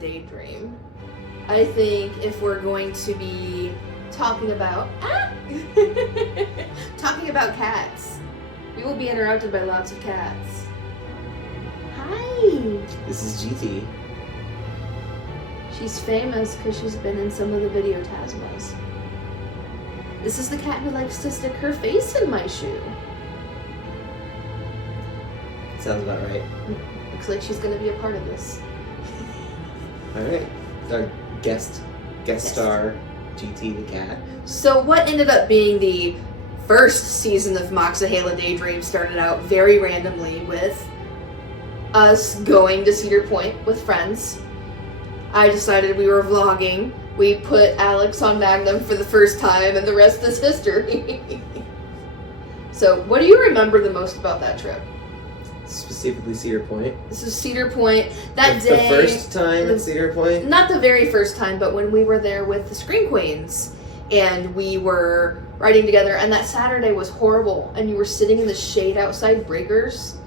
Daydream. I think if we're going to be talking about talking about cats, we will be interrupted by lots of cats. Hi. This is GT. She's famous because she's been in some of the video Tasmas. This is the cat who likes to stick her face in my shoe. Sounds about right. Looks like she's going to be a part of this. All right. Our guest star, GT the cat. So what ended up being the first season of Moxahala Daydream started out very randomly with us going to Cedar Point with friends. I decided we were vlogging. We put Alex on Magnum for the first time, and the rest is history. So, what do you remember the most about that trip? Specifically Cedar Point. This is Cedar Point. That day. The first time at Cedar Point? Not the very first time, but when we were there with the Scream Queens. And we were riding together, and that Saturday was horrible. And you were sitting in the shade outside Breakers.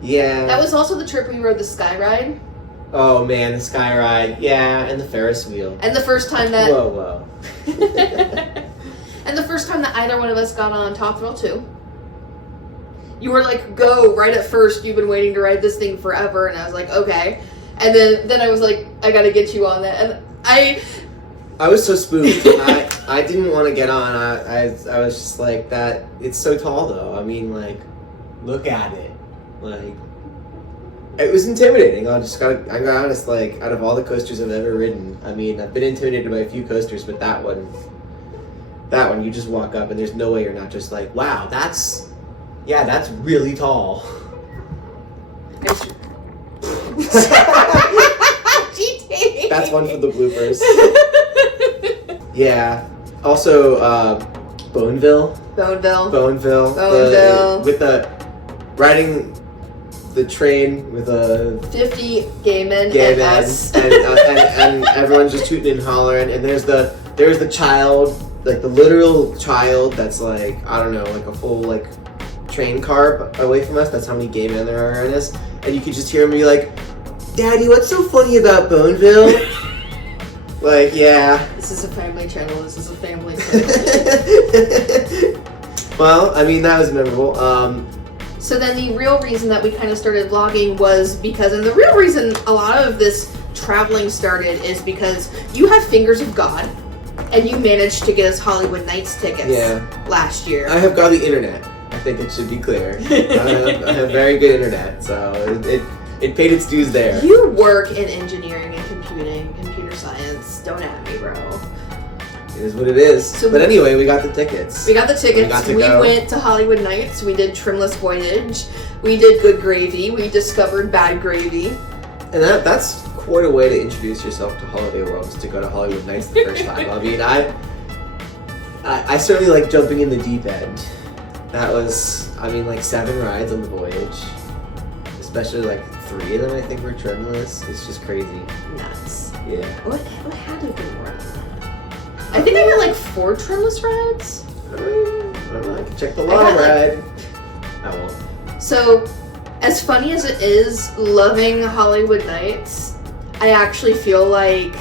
Yeah. That was also the trip we rode the Sky Ride. Oh man, the Sky Ride. Yeah, and the Ferris wheel. And the first time that... Whoa. And the first time that either one of us got on Top Thrill 2. You were like, go, right at first. You've been waiting to ride this thing forever. And I was like, okay. And then I was like, I gotta get you on that. And I was so spooked. I didn't want to get on. I was just like, that. It's so tall though. I mean, like, look at it. Like, it was intimidating. I'm honest, like, out of all the coasters I've ever ridden, I mean, I've been intimidated by a few coasters, but that one, you just walk up and there's no way you're not just like, wow, that's really tall. GT. That's one for the bloopers. Yeah. Also, Boneville. With the riding the train with a 50 gay men and us. and everyone's just hooting and hollering, and there's the child, like the literal child that's like, I don't know, like a full like train car away from us. That's how many gay men there are in us, and you could just hear him be like, "Daddy, what's so funny about Boneville?" Like, yeah. This is a family channel. Well, I mean, that was memorable. So then the real reason that we kind of started vlogging was because, and the real reason a lot of this traveling started is because you have Fingers of God, and you managed to get us Hollywood Nights tickets last year. I have got the internet. I think it should be clear. I have very good internet, so it paid its dues there. You work in engineering and computer science. Don't at me, bro. It is what it is. So but anyway, we got the tickets. We went to Hollywood Nights. We did Trimless Voyage. We did Good Gravy. We discovered Bad Gravy. And that's quite a way to introduce yourself to Holiday World, is to go to Hollywood Nights the first time. I mean, I certainly like jumping in the deep end. That was, I mean, like 7 rides on the voyage. Especially like 3 of them, I think, were trimless. It's just crazy. Nuts. Yeah. What had to be more than that? I think I got like 4 trimless rides. I don't know. I can check the log ride. I won't. So, as funny as it is loving Hollywood Nights, I actually feel like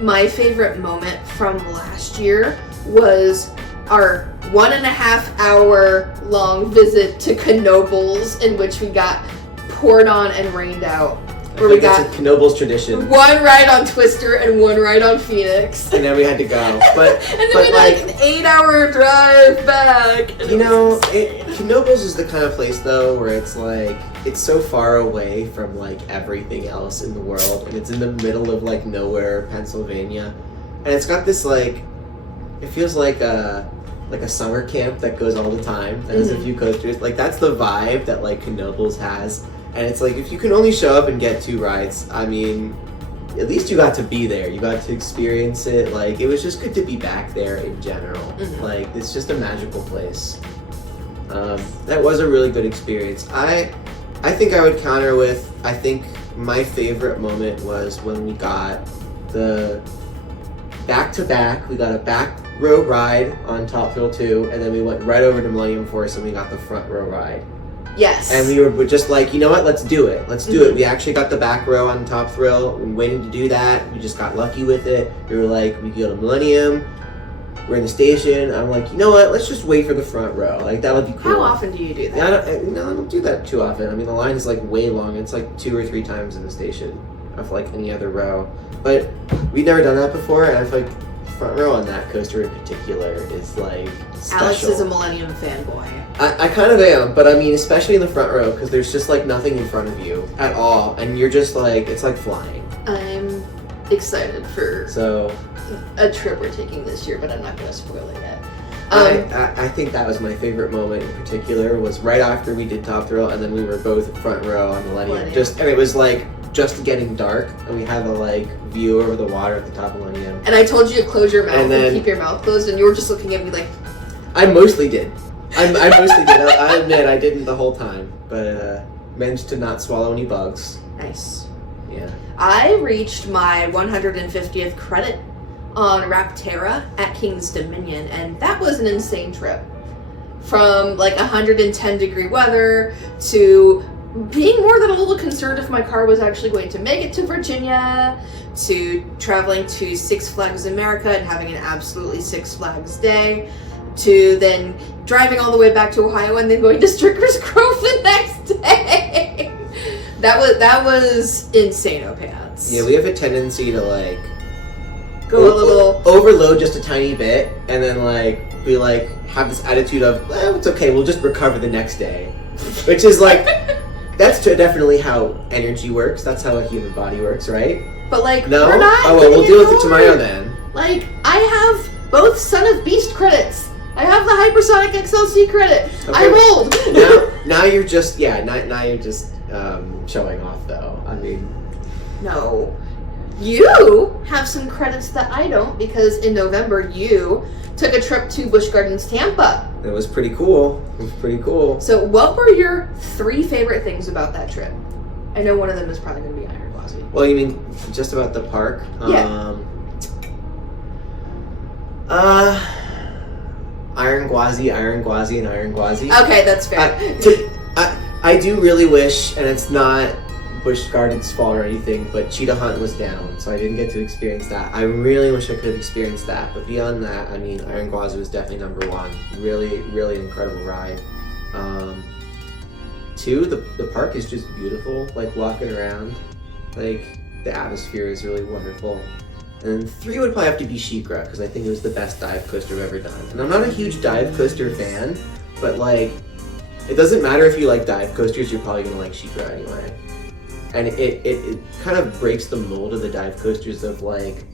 my favorite moment from last year was our 1.5 hour long visit to Knoebels, in which we got poured on and rained out. Where we got a Knoebels tradition. 1 ride on Twister and 1 ride on Phoenix. And then we had to go. But and then we had like an 8-hour drive back. You know, Knoebels is the kind of place though where it's like, it's so far away from like everything else in the world, and it's in the middle of like nowhere, Pennsylvania. And it's got this like, it feels like a summer camp that goes all the time. That has a few coasters. Like, that's the vibe that like Knoebels has. And it's like, if you can only show up and get 2 rides, I mean, at least you got to be there. You got to experience it. Like, it was just good to be back there in general. Like, it's just a magical place. That was a really good experience. I think I would counter with, I think my favorite moment was when we got the back-to-back. We got a back row ride on Top Thrill 2, and then we went right over to Millennium Force and we got the front row ride. Yes. And we were just like, you know what, let's do it. Let's do it. We actually got the back row on Top Thrill. We waited to do that. We just got lucky with it. We were like, we go to Millennium. We're in the station. I'm like, you know what, let's just wait for the front row. Like, that would be cool. How often do you do that? I don't do that too often. I mean, the line is like way long. It's like 2 or 3 times in the station of like any other row. But we've never done that before, and I feel like front row on that coaster in particular is like special. Alex is a Millennium fanboy. I kind of am, but I mean, especially in the front row, because there's just like nothing in front of you at all, and you're just like, it's like flying. I'm excited for So a trip we're taking this year, but I'm not going to spoil it yet. I think that was my favorite moment in particular, was right after we did Top Thrill, and then we were both front row on Millennium. And it was like just getting dark, and we had the like view over the water at the top of Millennium. And I told you to close your mouth and keep your mouth closed, and you were just looking at me like... I mostly did. I mostly did. I admit I didn't the whole time, but managed to not swallow any bugs. Nice. Yeah. I reached my 150th credit on Rapterra at King's Dominion, and that was an insane trip. From like 110-degree weather to being more than a little concerned if my car was actually going to make it to Virginia, to traveling to Six Flags America and having an absolutely Six Flags day, to then driving all the way back to Ohio and then going to Stricker's Grove the next day. That was insane-o pants. Yeah, we have a tendency to like go a little overload just a tiny bit, and then like we like have this attitude of, it's okay, we'll just recover the next day, which is like that's definitely how energy works. That's how a human body works, right? But like, no? We're not. Oh well, we'll deal with it tomorrow then. Like, I have both Son of Beast credits. I have the Hypersonic XLC credit. Okay. I'm old. now you're just now you're just showing off though. I mean, no. You have some credits that I don't, because in November you took a trip to Busch Gardens, Tampa. It was pretty cool. So what were your 3 favorite things about that trip? I know one of them is probably going to be Iron Gwazi. Well, you mean just about the park? Yeah. Iron Gwazi, and Iron Gwazi. Okay, that's fair. I do really wish, and it's not Busch Gardens' fault or anything, but Cheetah Hunt was down, so I didn't get to experience that. I really wish I could have experienced that, but beyond that, I mean, Iron Gwazi was definitely number 1. Really, really incredible ride. 2, the park is just beautiful, like walking around, like the atmosphere is really wonderful. And 3 would probably have to be SheiKra, because I think it was the best dive coaster I've ever done. And I'm not a huge dive coaster fan, but like, it doesn't matter if you like dive coasters, you're probably gonna like SheiKra anyway. And it kind of breaks the mold of the dive coasters of like,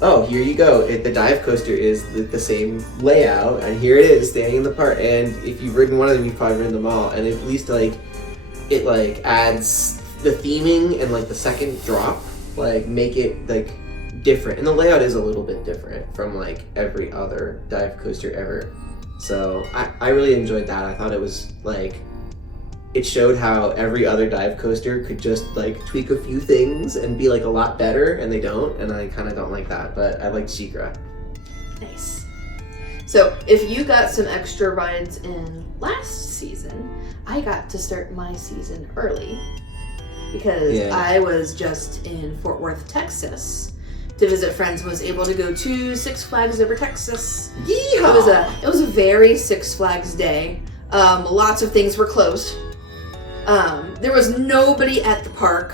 oh, here you go. The dive coaster is the same layout, and here it is, staying in the park. And if you've ridden one of them, you've probably ridden them all. And at least like, it like adds the theming and like the second drop, like make it like different. And the layout is a little bit different from like every other dive coaster ever. So I really enjoyed that. I thought it was like, it showed how every other dive coaster could just like tweak a few things and be like a lot better, and they don't, and I kind of don't like that, but I liked SheiKra. Nice. So if you got some extra rides in last season, I got to start my season early because I was just in Fort Worth, Texas to visit friends, was able to go to Six Flags Over Texas. Yeehaw! It was a very Six Flags day. Lots of things were closed. There was nobody at the park,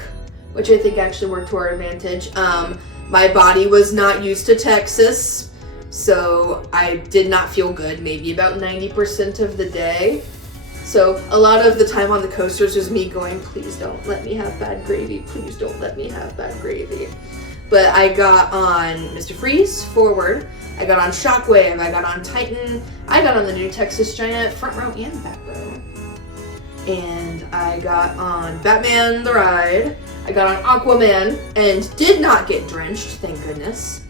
which I think actually worked to our advantage. My body was not used to Texas, so I did not feel good maybe about 90% of the day. So a lot of the time on the coasters was me going, please don't let me have bad gravy, please don't let me have bad gravy. But I got on Mr. Freeze forward, I got on Shockwave, I got on Titan, I got on the new Texas Giant front row and back row. And I got on Batman the Ride, I got on Aquaman, and did not get drenched, thank goodness.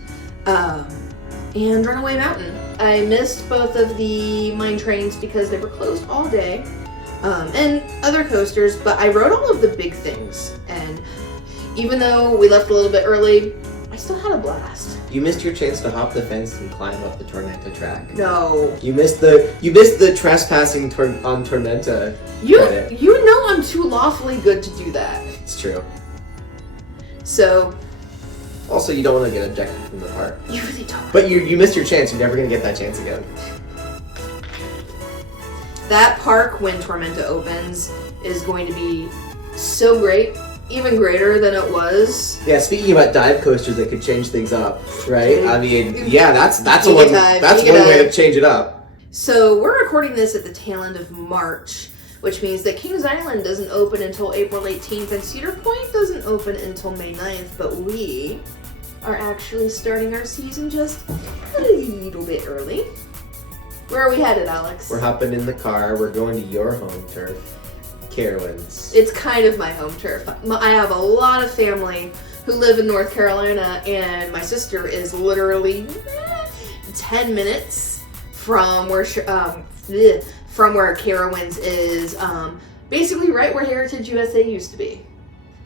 And Runaway Mountain. I missed both of the mine trains because they were closed all day, and other coasters, but I rode all of the big things. And even though we left a little bit early, I still had a blast. You missed your chance to hop the fence and climb up the Tormenta track. No. You missed the trespassing on Tormenta credit. You know I'm too lawfully good to do that. It's true. So. Also, you don't want to get ejected from the park. You really don't. But you missed your chance. You're never going to get that chance again. That park, when Tormenta opens, is going to be so great. Even greater than it was. Yeah, speaking about dive coasters that could change things up, right? I mean, yeah, that's one way to change it up. So we're recording this at the tail end of March, which means that Kings Island doesn't open until April 18th and Cedar Point doesn't open until May 9th, but we are actually starting our season just a little bit early. Where are we headed, Alex? We're hopping in the car. We're going to your home turf. Carowinds. It's kind of my home turf. I have a lot of family who live in North Carolina, and my sister is literally 10 minutes from where Carowinds is, basically right where Heritage USA used to be,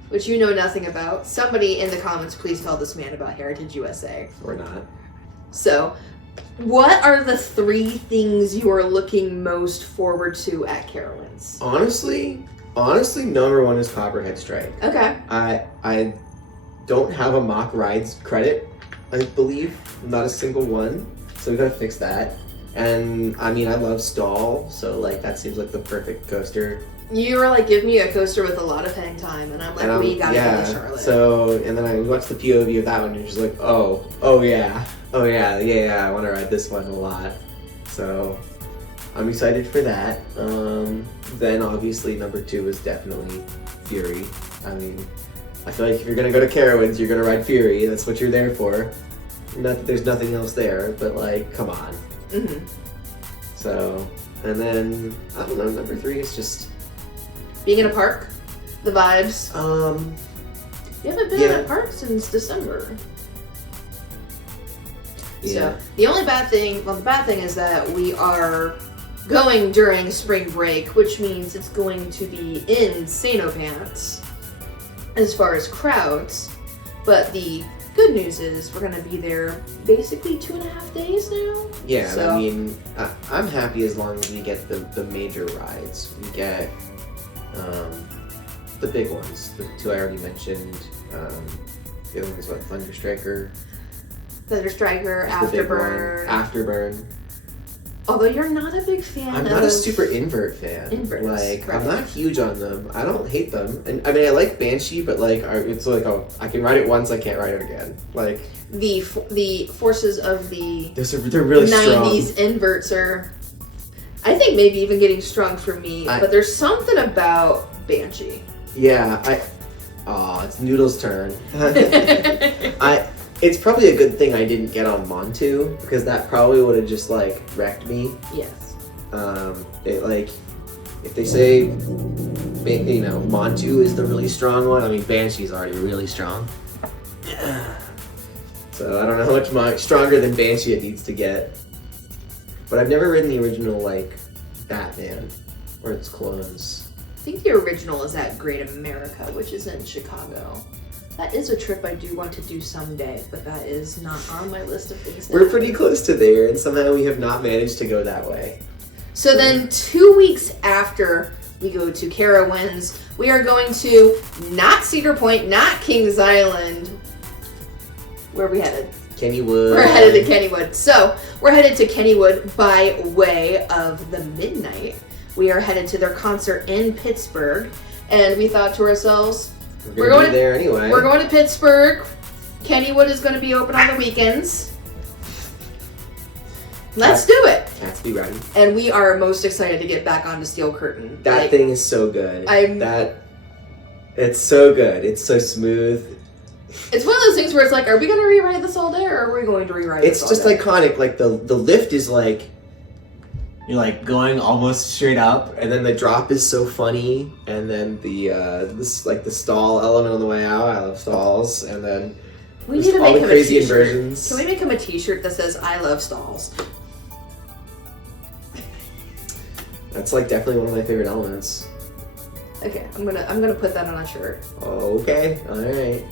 which you know nothing about. Somebody in the comments, please tell this man about Heritage USA. Or not. So, what are the 3 things you are looking most forward to at Carowinds? Honestly, number 1 is Copperhead Strike. Okay. I don't have a mock rides credit, I believe. Not a single one. So we gotta fix that. And I mean, I love Stall, so like that seems like the perfect coaster. You were like, give me a coaster with a lot of hang time, and I'm like, we gotta go to Charlotte. So, and then I watched the POV of that one, and you're just like, oh yeah, I want to ride this one a lot. So, I'm excited for that. Then obviously number 2 is definitely Fury. I mean, I feel like if you're gonna go to Carowinds, you're gonna ride Fury. That's what you're there for. Not that there's nothing else there, but like, come on. Mm-hmm. So, and then I don't know. Number 3 is just being in a park, the vibes. You haven't been in a park since December. Yeah. So the only bad thing, the bad thing is that we are going during spring break, which means it's going to be in Sano Pants as far as crowds. But the good news is we're going to be there basically 2.5 days now. Yeah, so, I mean, I'm happy as long as we get the major rides. We get the big ones, the 2 I already mentioned. The other one is what, Thunderstriker, Afterburn. Although you're not a big fan I'm not a super invert fan. Inverts, like, right. I'm not huge on them. I don't hate them. And I mean, I like Banshee, but like, it's like, I can ride it once, I can't ride it again. Like, the forces of the they're really 90s strong. Inverts are, I think, maybe even getting strong for me. But there's something about Banshee. Yeah, it's Noodle's turn. It's probably a good thing I didn't get on Montu, because that probably would have just like wrecked me. Yes. If they say, Montu is the really strong one, I mean Banshee's already really strong. So I don't know how much stronger than Banshee it needs to get. But I've never ridden the original like Batman or its clones. I think the original is at Great America, which is in Chicago. That is a trip I do want to do someday, but that is not on my list of things. We're pretty close to there, and somehow we have not managed to go that way. So then 2 weeks after we go to Carowinds, we are going to not Cedar Point, not Kings Island. Where are we headed? Kennywood. We're headed to Kennywood. So we're headed to Kennywood by way of the Midnight. We are headed to their concert in Pittsburgh, and we thought to ourselves, we're going to be there anyway. We're going to Pittsburgh. Kennywood is going to be open on the weekends. Let's do it. Cats be ready. And we are most excited to get back onto Steel Curtain. That thing is so good. It's so good. It's so smooth. It's one of those things where it's like, are we going to rewrite this all day, or are we going to rewrite this all day? It's just iconic. Like the lift is like, you're like going almost straight up, and then the drop is so funny, and then the stall element on the way out. I love stalls, and then we need to all make the him crazy a t-shirt. inversions. Can we make him a t-shirt that says "I love stalls"? That's like definitely one of my favorite elements. Okay, I'm gonna put that on a shirt. Okay, all right.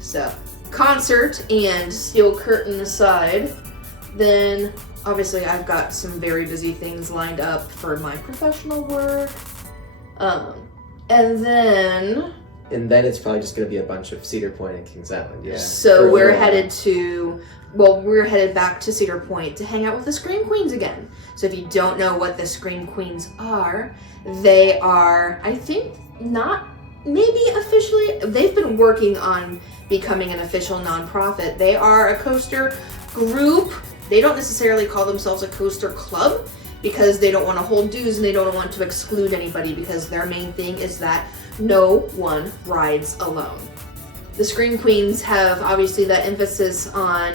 So, concert and steel curtain aside, then obviously I've got some very busy things lined up for my professional work. And then it's probably just going to be a bunch of Cedar Point and Kings Island, yeah. So we're headed back to Cedar Point to hang out with the Scream Queens again. So if you don't know what the Scream Queens are, they are, I think, not maybe officially, they've been working on becoming an official nonprofit. They are a coaster group. They don't necessarily call themselves a coaster club because they don't want to hold dues and they don't want to exclude anybody because their main thing is that no one rides alone. The Scream Queens have obviously that emphasis on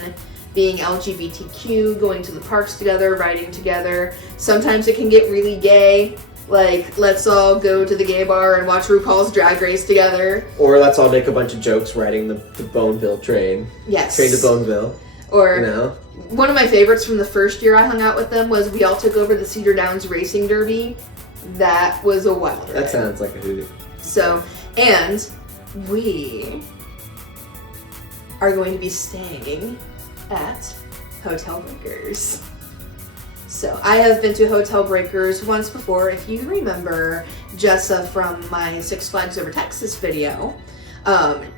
being LGBTQ, going to the parks together, riding together. Sometimes it can get really gay, like let's all go to the gay bar and watch RuPaul's Drag Race together. Or let's all make a bunch of jokes riding the Boneville train. Yes. Train to Boneville. Or, you know? One of my favorites from the first year I hung out with them was we all took over the Cedar Downs Racing Derby. That was a wild ride. That sounds like a hoot. So, and we are going to be staying at Hotel Breakers. So I have been to Hotel Breakers once before. If you remember Jessa from my Six Flags Over Texas video,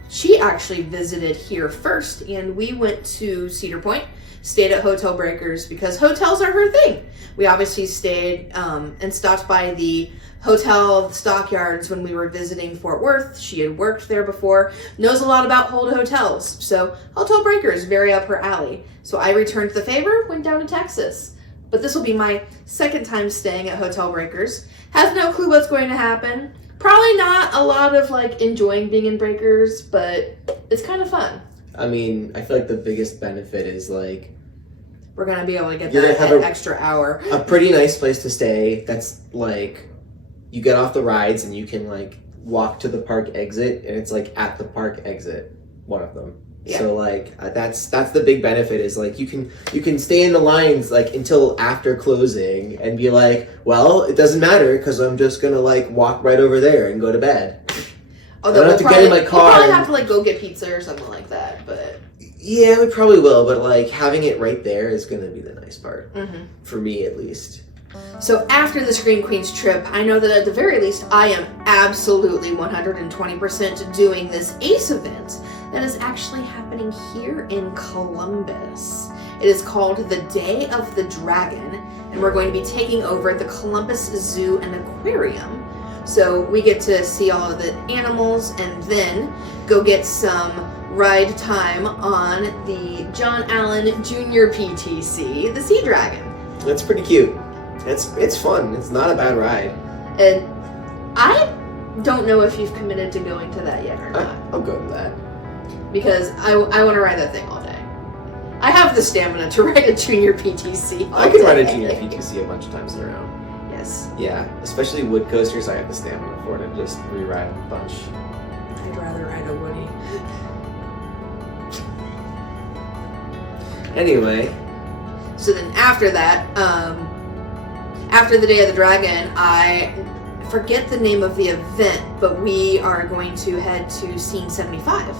she actually visited here first and we went to Cedar Point, stayed at Hotel Breakers because hotels are her thing. We obviously stayed and stopped by the Hotel Stockyards when we were visiting Fort Worth. She had worked there before, knows a lot about old hotels. So Hotel Breakers, very up her alley. So I returned the favor, went down to Texas. But this will be my second time staying at Hotel Breakers. Have no clue what's going to happen. Probably not a lot of like enjoying being in Breakers, but it's kind of fun. I mean, I feel like the biggest benefit is like we're gonna be able to get you're that gonna have extra hour. A pretty nice place to stay. That's like you get off the rides and you can like walk to the park exit, and it's like at the park exit, one of them. Yeah. So like that's the big benefit is like you can stay in the lines like until after closing and be like, well, it doesn't matter because I'm just gonna like walk right over there and go to bed. Although I don't have to get in my car. We'll probably have to like go get pizza or something like that, but yeah, we probably will. But like having it right there is gonna be the nice part for me at least. So after the Scream Queens trip, I know that at the very least I am absolutely 120% doing this ACE event that is actually happening here in Columbus. It is called the Day of the Dragon, and we're going to be taking over the Columbus Zoo and Aquarium. So we get to see all of the animals and then go get some ride time on the John Allen Jr. PTC, the Sea Dragon. That's pretty cute. It's fun. It's not a bad ride. And I don't know if you've committed to going to that yet or not. I'll go to that. Because I want to ride that thing all day. I have the stamina to ride a junior PTC I can ride a junior PTC a bunch of times in a row. Yes. Yeah, especially wood coasters, I have the stamina for it and just re-ride a bunch. I'd rather ride a Woody. Anyway. So then after that, after the Day of the Dragon, I forget the name of the event, but we are going to head to Scene 75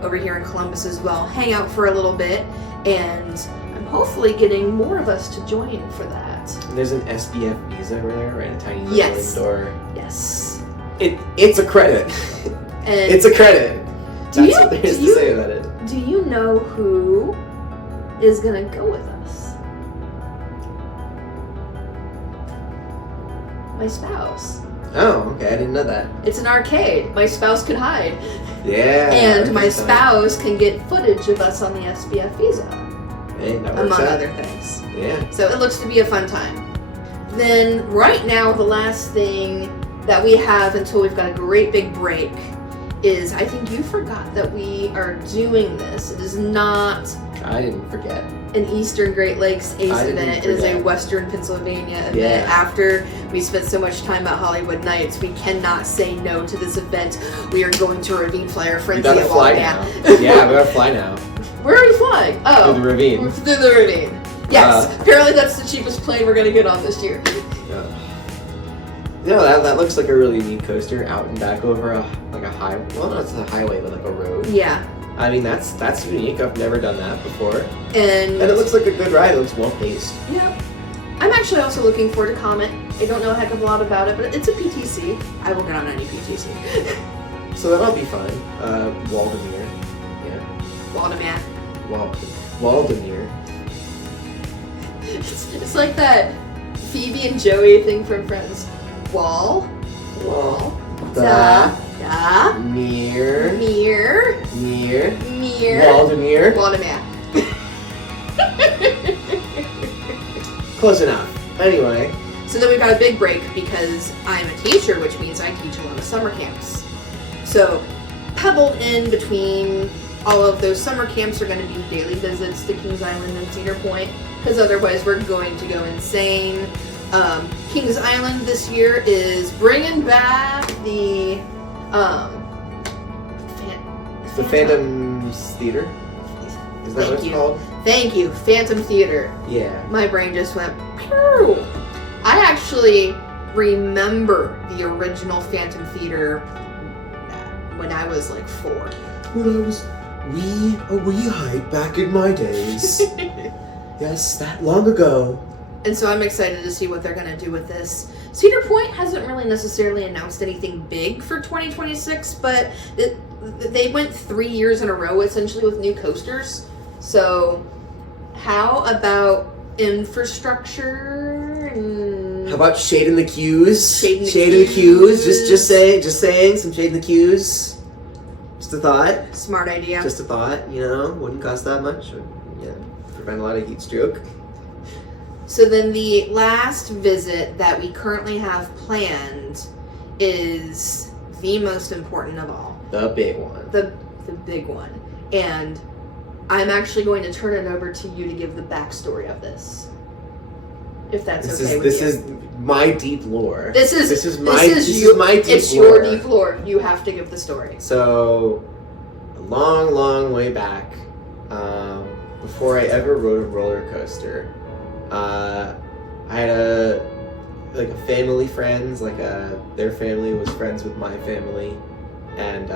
over here in Columbus as well, hang out for a little bit, and I'm hopefully getting more of us to join for that. There's an SBF visa over there, right? A tiny little indoor. Yes. It's a credit. And it's a credit. That's what there is to say about it. Do you know who is gonna go with us? My spouse. Oh, okay, I didn't know that. It's an arcade. My spouse could hide. Yeah. And my spouse can get footage of us on the SBF visa. Hey, that works among out. other things. Yeah. So it looks to be a fun time. Then right now, the last thing that we have until we've got a great big break is I think you forgot that we are doing this. It is not I didn't forget. An Eastern Great Lakes ACE event. It is a Western Pennsylvania event. Yeah. After we spent so much time at Hollywood Nights, we cannot say no to this event. We are going to Ravine Flyer Frenzy at Wyandotte. Yeah, we gotta fly now. Where are we flying? Oh. Through the ravine. Through the ravine. Yes. Apparently that's the cheapest plane we're going to get on this year. Yeah. You know, that looks like a really neat coaster out and back over a highway. Well, not a highway, but like a road. Yeah. I mean, that's unique. I've never done that before. And it looks like a good ride. It looks well paced. Yeah. I'm actually also looking forward to Comet. I don't know a heck of a lot about it, but it's a PTC. I will get on any PTC. So that'll be fun. Waldemir. Yeah. Waldemar. Waldemir. It's like that Phoebe and Joey thing from Friends. Wall. Da. Mir. Mir. Waldemir. Waldemar. Close enough. Anyway. So then we got a big break because I'm a teacher, which means I teach a lot of summer camps. So pebbled in between all of those summer camps are going to be daily visits to Kings Island and Cedar Point, because otherwise we're going to go insane. Kings Island this year is bringing back the Phantom's Theater. Is that what it's called? Thank you, Phantom Theater. Yeah. My brain just went, pew! I actually remember the original Phantom Theater when I was like 4. When I was a wee height back in my days. Yes, that long ago. And so I'm excited to see what they're going to do with this. Cedar Point hasn't really necessarily announced anything big for 2026, but they went 3 years in a row essentially with new coasters. So how about infrastructure? How about shading the queues? Shading the queues. Just saying, some shade in the queues. Just a thought. Smart idea. Just a thought, wouldn't cost that much. Prevent a lot of heat stroke. So then the last visit that we currently have planned is the most important of all. The big one. The big one. And I'm actually going to turn it over to you to give the backstory of this. If that's okay with you. This is my deep lore. This is my deep lore. Your deep lore. You have to give the story. So, a long, long way back, before I ever rode a roller coaster, I had a family friends, their family was friends with my family, and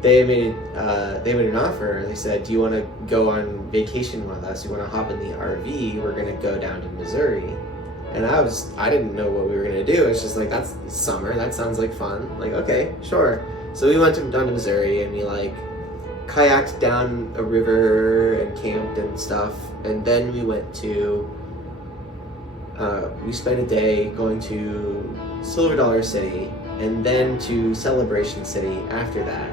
they made an offer. They said, "Do you want to go on vacation with us? You want to hop in the RV? We're gonna go down to Missouri." And I didn't know what we were gonna do. It's just like, that's summer. That sounds like fun. Like, okay, sure. So we went down to Missouri and we kayaked down a river and camped and stuff. And then we went to. We spent a day going to Silver Dollar City and then to Celebration City after that.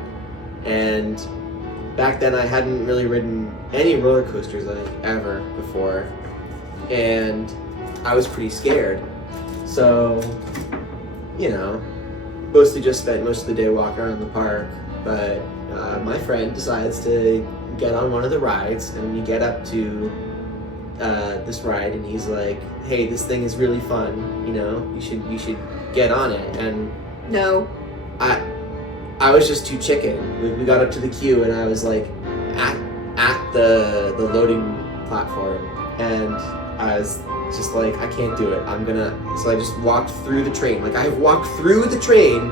And back then I hadn't really ridden any roller coasters ever before, and I was pretty scared. So, mostly just spent most of the day walking around the park, but my friend decides to get on one of the rides, and we get up to this ride, and he's like, "Hey, this thing is really fun, you should get on it." And no. I was just too chicken. We got up to the queue, and I was at the loading platform, and I was just like, I can't do it. So I just walked through the train. I have walked through the train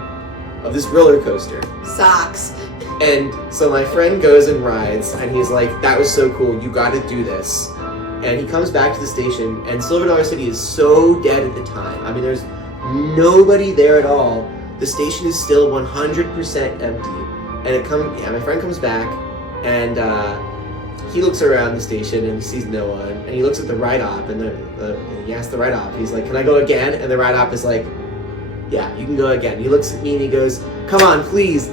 of this roller coaster. Socks. And so my friend goes and rides, and he's like, "That was so cool. You got to do this." And he comes back to the station, and Silver Dollar City is so dead at the time. I mean, there's nobody there at all. The station is still 100% empty. And my friend comes back, and he looks around the station and he sees no one. And he looks at the ride op, and he asks the ride op, he's like, "Can I go again?" And the ride op is like, "Yeah, you can go again." He looks at me and he goes, "Come on, please,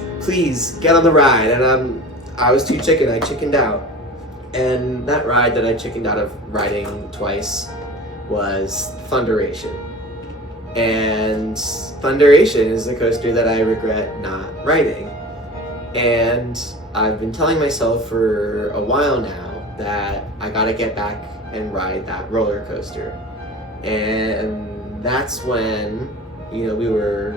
get on the ride." And I was too chicken. I chickened out. And that ride that I chickened out of riding twice was Thunderation. And Thunderation is a coaster that I regret not riding. And I've been telling myself for a while now that I gotta get back and ride that roller coaster. And that's when, we were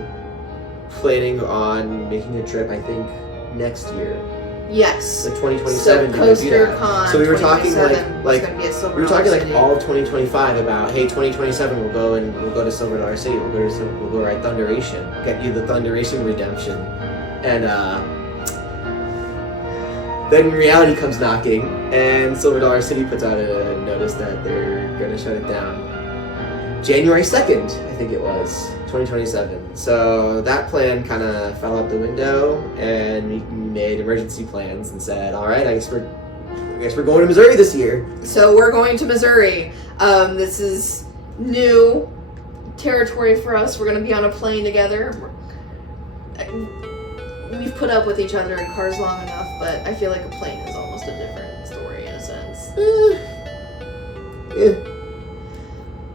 planning on making a trip, I think, next year. Yes. 2027. So Coaster Con. So we were talking it's gonna be at Silver we were talking Dollar City. all of 2025 about, hey, 2027 we'll go to Silver Dollar City. We'll go ride Thunderation. Get you the Thunderation redemption. And Then reality comes knocking, and Silver Dollar City puts out a notice that they're going to shut it down. January 2nd, I think it was, 2027. So that plan kind of fell out the window, and we made emergency plans and said, all right, I guess we're going to Missouri this year. So we're going to Missouri. This is new territory for us. We're going to be on a plane together. We've put up with each other in cars long enough, but I feel like a plane is almost a different story in a sense. Yeah.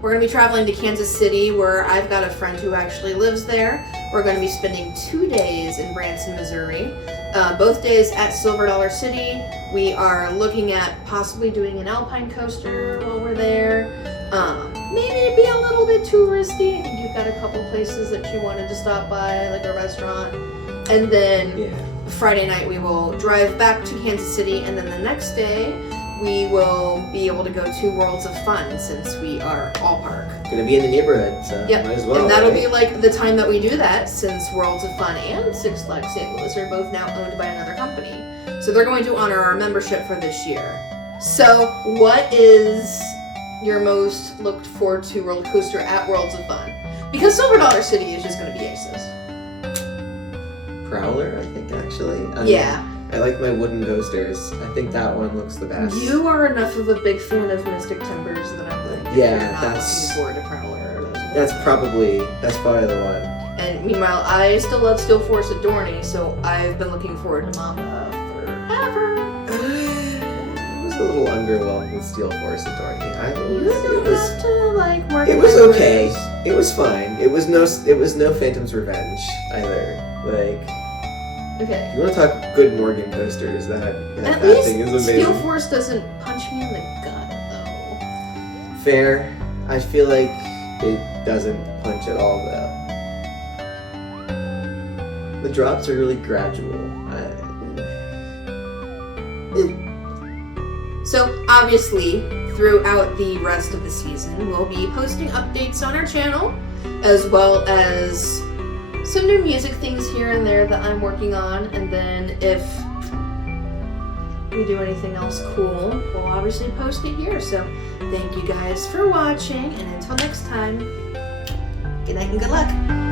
We're going to be traveling to Kansas City, where I've got a friend who actually lives there. We're going to be spending 2 days in Branson, Missouri. Both days at Silver Dollar City. We are looking at possibly doing an alpine coaster while we're there. Maybe it'd be a little bit touristy. I think you've got a couple places that you wanted to stop by, like a restaurant. And then Friday night we will drive back to Kansas City, and then the next day we will be able to go to Worlds of Fun since we are all park. Gonna be in the neighborhood, so might as well. And that'll be like the time that we do that, since Worlds of Fun and Six Flags St. Louis are both now owned by another company. So they're going to honor our membership for this year. So what is your most looked forward to roller coaster at Worlds of Fun? Because Silver Dollar City is just going to be aces. Prowler, I think, actually. I like my wooden coasters. I think that one looks the best. You are enough of a big fan of Mystic Timbers that I'm like, yeah, you're not that's looking forward to Prowler. that's probably the one. And meanwhile, I still love Steel Force at Dorney, so I've been looking forward to Mamba forever. I was a little underwhelmed with Steel Force at Dorney. You don't have to like mark. It was okay. It was fine. It was no Phantom's Revenge either. Like. Okay. If you want to talk good Morgan coasters, that At thing is amazing. least Steel Force doesn't punch me in the gut, though. Fair. I feel like it doesn't punch at all, though. The drops are really gradual. So, obviously, throughout the rest of the season, we'll be posting updates on our channel, as well as some new music things here and there that I'm working on, and then if we do anything else cool, we'll obviously post it here. So thank you guys for watching, and until next time, good night and good luck.